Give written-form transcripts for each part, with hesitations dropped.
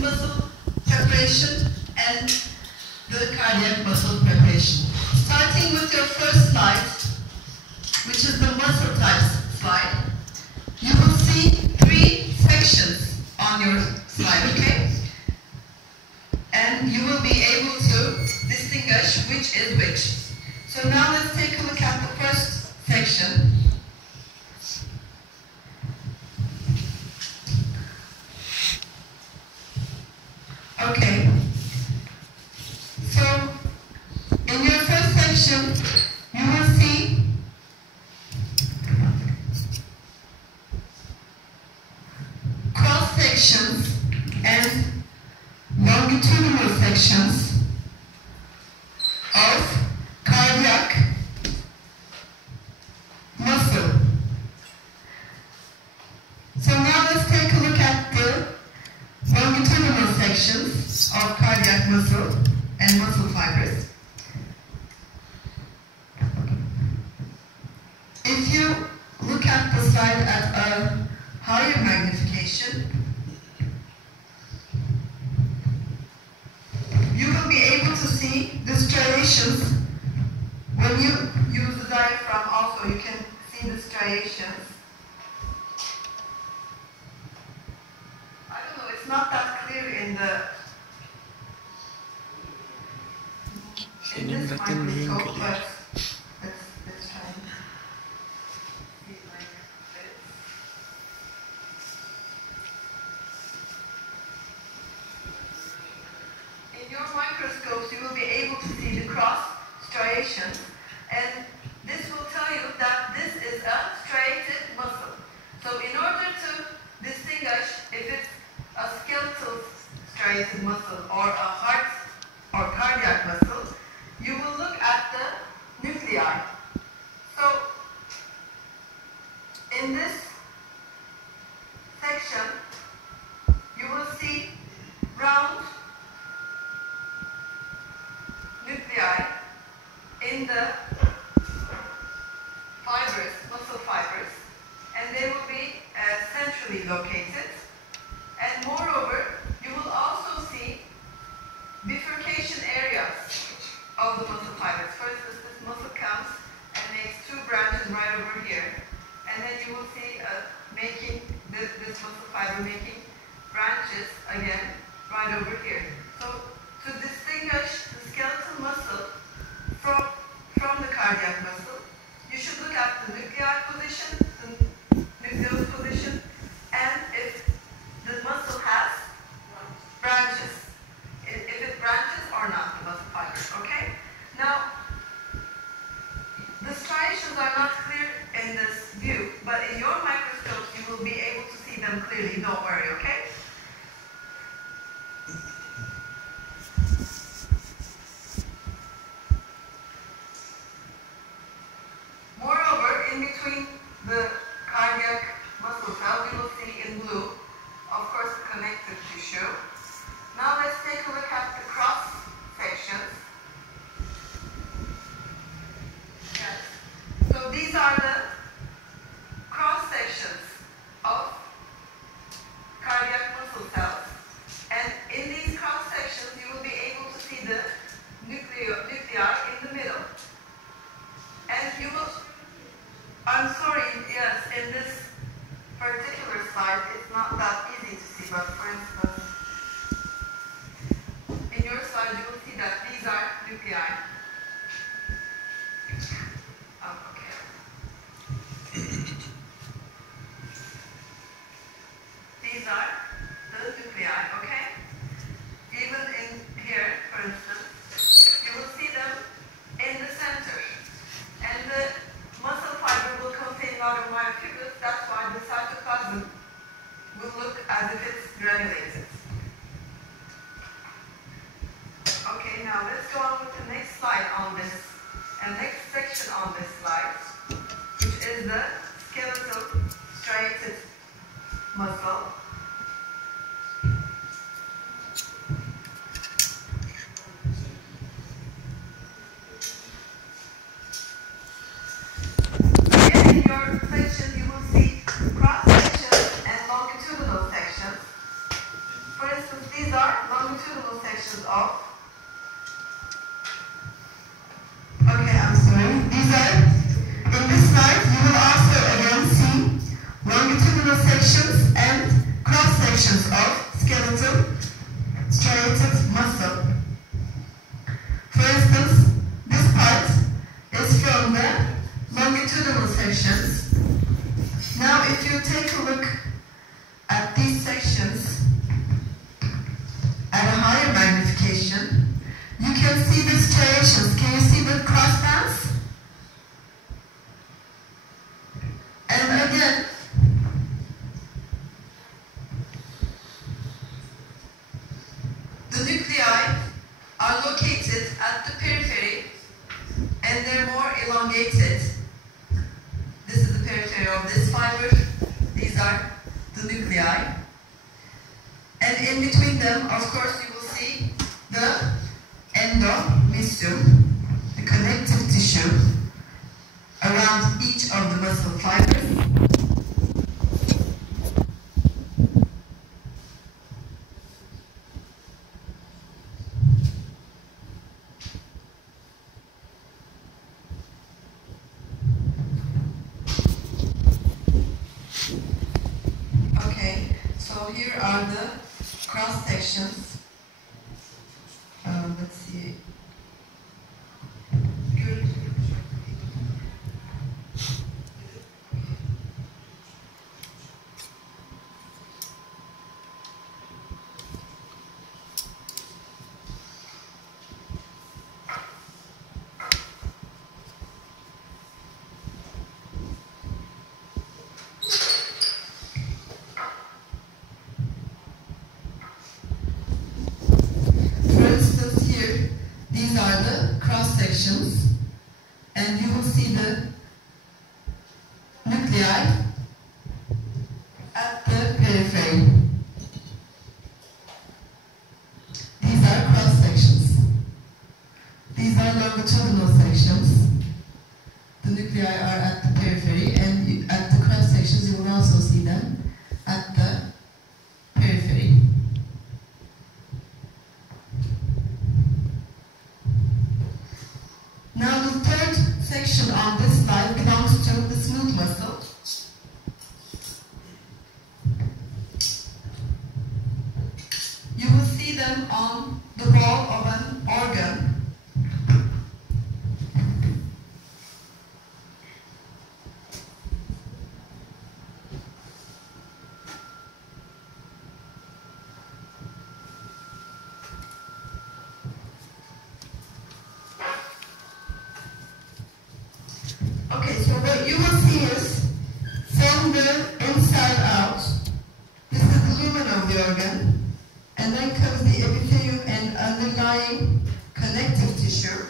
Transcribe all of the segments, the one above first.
skeletal muscle preparation and the cardiac muscle preparation. Starting with your first slide, which is the muscle types slide, you will see 3 sections on your slide, okay? And you will be able to distinguish which is which. So now let's take a look at the first section. Okay. So in your first section, you will see cross sections and longitudinal sections of cardiac muscle. So now let's take a look at the longitudinal sections of cardiac muscle and muscle fibers. If you look at the slide at a higher magnification, you will be able to see the striations. When you use the diaphragm also, you can see the striations. I don't know, it's not that clear in this microscope, but let's try and see it like this. In your microscopes, you will be able to see the cross striations, and this will tell you that this is a striated muscle. So in order to distinguish if it's a skeletal striated muscle or a heart or cardiac muscle, you will look at the nuclei. So in this section, you will see round nuclei in the fibers, muscle fibers, and they will be centrally located. And moreover, you will also see bifurcation areas of the muscle fibers. For instance, this muscle comes and makes 2 branches right over here, and then you will see making this muscle fiber making branches again right over here. So to distinguish the skeletal muscle from the cardiac muscle, you should look at the nuclei position, the nucleus position, and if the muscle has branches, if it branches or not, the muscle fibers, okay? Now, the striations are not clear in this view, but in your microscopes you will be able to see them clearly, don't worry, okay? Moreover, in between the cardiac muscle cells, you will see in blue, of course, the connective tissue. Now let's take a look at the cross sections. Yes. So these are the cross sections of cardiac muscle cells. And in these cross sections, you will be able to see the nuclei in the middle. And you will, I'm sorry, yes, in this particular slide, it's not that easy to see, but for instance, in your slide, you will see that these are nuclei. Oh, okay. These are the nuclei, okay? Even in here, for instance, you will see them in the center. And the muscle fiber will contain a lot of myofibrils. That's why the cytoplasm will look as if it's granulated. Okay, now let's go on with the next slide on this, and next section on this slide, which is the skeletal striated muscle. In your section, you will see cross sections and longitudinal sections. For instance, these are sections of. Okay, I'm sorry. These are, in this slide, you will also again see longitudinal sections and cross sections of skeletal striated muscle. For instance, this part is from the longitudinal sections. Now, if you take a look at these sections at a higher magnification, you can see the striations. Can you see the cross bands? And again, The nuclei are located at the periphery and they're more elongated. This is the periphery of this fiber. These are the nuclei. And in between them, of course, you will see the endomysium, the connective tissue around each of the muscle fibers. Okay, so here are the cross sections. Let's see. For instance, here, these are the cross sections, and you will see the nuclei at the periphery. These are cross sections. These are longitudinal sections. The nuclei are at the periphery, and at the cross sections, you will also see them at the periphery. Now the third section on this slide belongs to the smooth muscle. You will see them on the wall of an organ. Okay, so what you will see is from the inside out, this is the lumen of the organ, and then comes the epithelium and underlying connective tissue.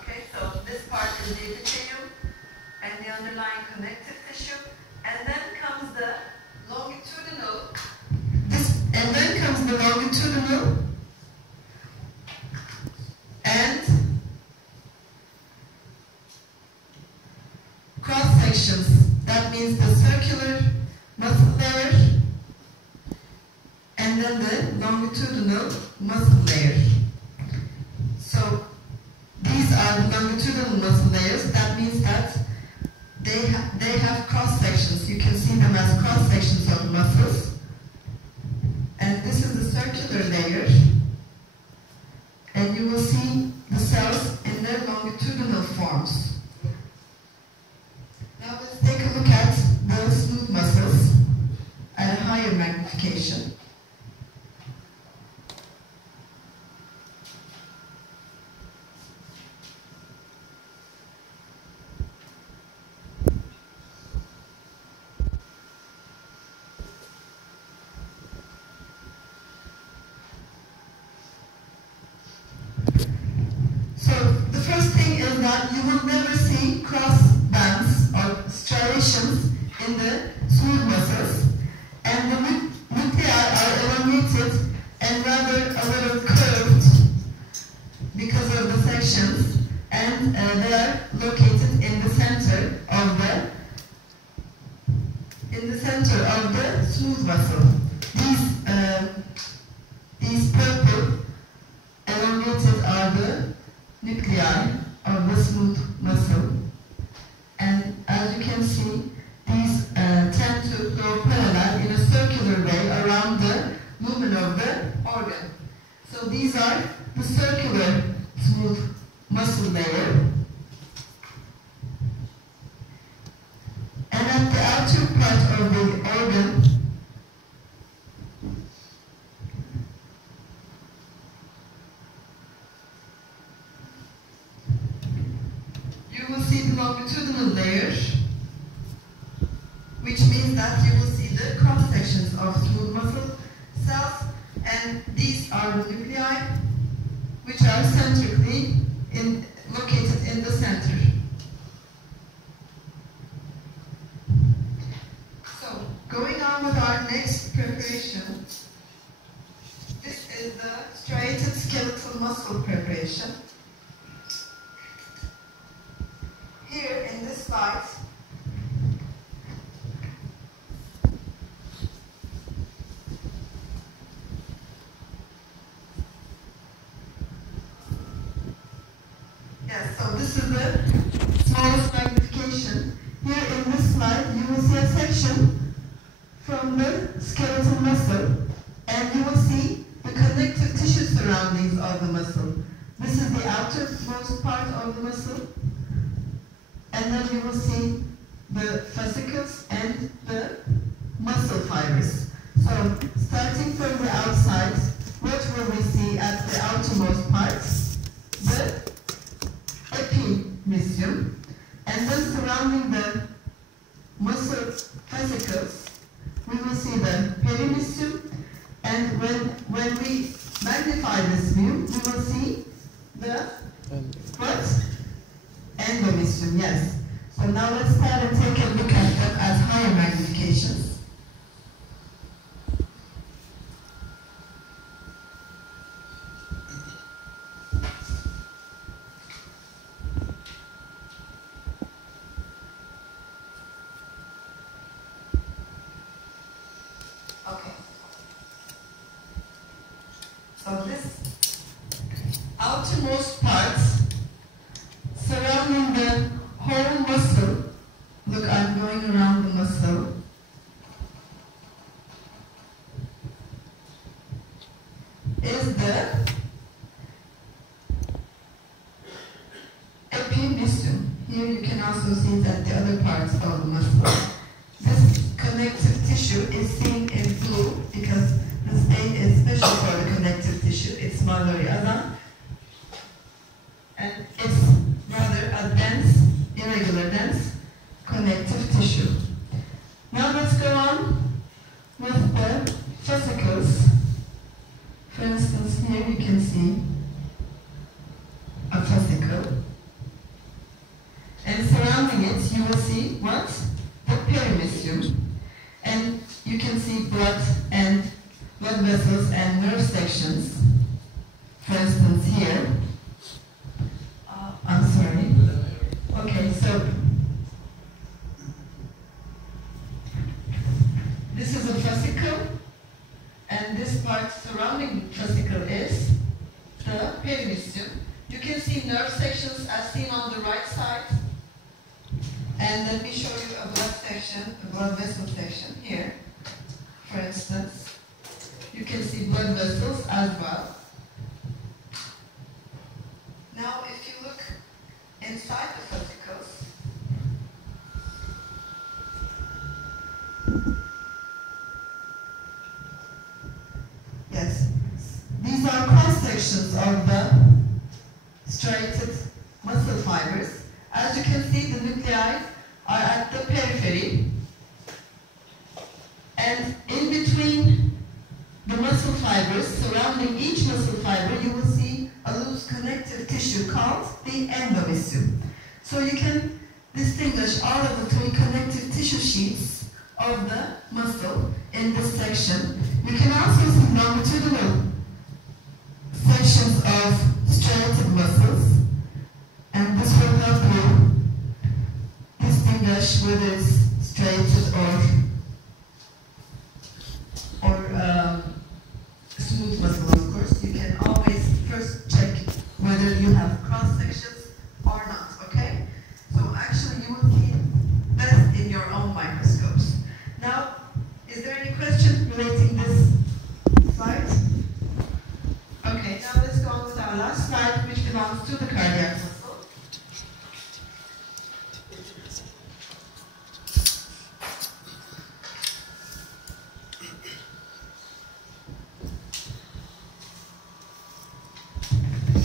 Okay, so this part is the epithelium and the underlying connective tissue, and then comes the longitudinal. And then comes the longitudinal and cross sections. That means the circular muscle layer and then the longitudinal muscle layer. So these are the longitudinal muscle layers. That means that they have cross sections. You can see them as cross sections of muscles. And this is the circular layer. And you will see the cells in their longitudinal forms. Now let's take a look at the smooth muscles at a higher magnification. So the first thing is that you will never see cross bands or striations in the smooth muscles, and the nuclei are elongated and rather a little curved because of the sections, and they are located in the center of the in the center of the smooth muscle. These purple elongated are the nuclei of the smooth muscle. And as you can see, these tend to flow parallel in a circular way around the lumen of the organ. So these are the circular smooth muscle layer. And at the outer part of the organ, you will see the longitudinal layer, which means that you will see the cross sections of smooth muscle cells, and these are the nuclei, which are centrically located in the center. So, going on with our next preparation, this is the striated skeletal muscle preparation. Here in this slide, yes, so this is the smallest magnification. Here in this slide, you will see a section from the skeletal muscle, and you will see the connective tissue surroundings of the muscle. This is the outermost part of the muscle, and then you will see the fascicles and the muscle fibers. So, starting from the outside, what will we see at the outermost part? The epimysium, and then surrounding the muscle fascicles, we will see the perimysium, and when we magnify this view, we will see the what? Endomysium, yes. So now let's start and take a look at them at higher magnifications. Okay. So this outermost part surrounding the whole muscle, look, I'm going around the muscle, is the epimysium. Here you can also see that the other parts of the muscle. This connective tissue is seen in blue because the stain is special for the connective tissue. It's malloryana, and it's rather a dense, irregular dense connective tissue. Now let's go on with the fascicles. For instance, here you can see a fascicle, and surrounding it you will see what? The perimysium, and you can see blood vessels and nerve sections. For instance, here. I'm sorry. Okay, so this is a fascicle, and this part surrounding the fascicle is the perimysium. You can see nerve sections as seen on the right side. And let me show you a blood section, a blood vessel section here. For instance, you can see blood vessels as well. Now, if you look inside the fascicles, yes, these are cross sections of the striated muscle fibers. As you can see, the nuclei are at the periphery, and in between the muscle fibers, surrounding each muscle fiber, you will see a loose connective tissue called the endomysium. So you can distinguish all of the three connective tissue sheets of the muscle in this section. You can also see longitudinal sections of striated muscles, and this will help you distinguish whether it's striated or glute muscle, of course, you can always first check whether you have cross sections or not, okay? So actually you will see best in your own microscopes. Now, is there any question relating this slide? Okay, now let's go on with our last slide, which belongs to the cardiac muscle.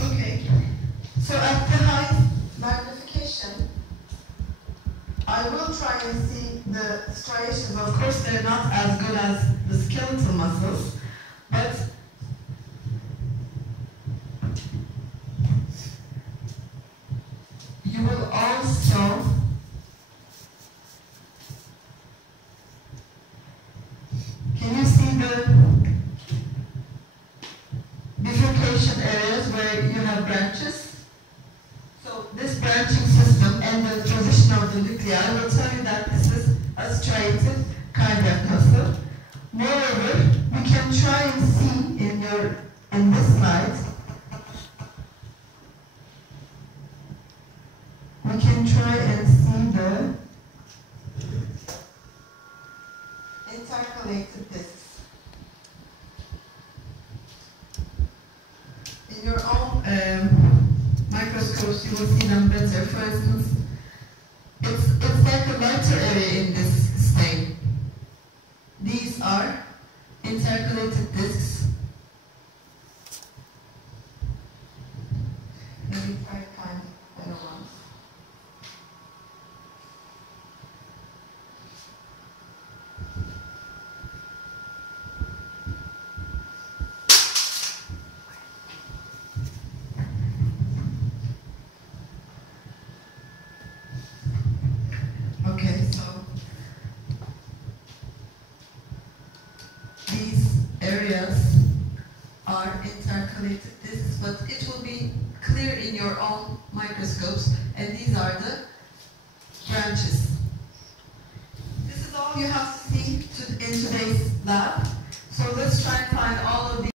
Okay, so at the high magnification, I will try and see the striations. Of course, they're not as good as the skeletal muscles, but you will also can you see the bifurcation areas where you have branches? So this branching system and the position of the nuclei will tell you that this is a striated cardiac muscle. Moreover, we can try and see in this slide, we can try and see the intercalated discs. In your own microscopes, you will see them better. For instance, it's like a lighter area in this stain. These are intercalated discs. Let me try to find better ones. Okay, so these areas are intercalated discs, but it will be clear in your own microscopes, and these are the branches. This is all you have to see in today's lab. So let's try and find all of these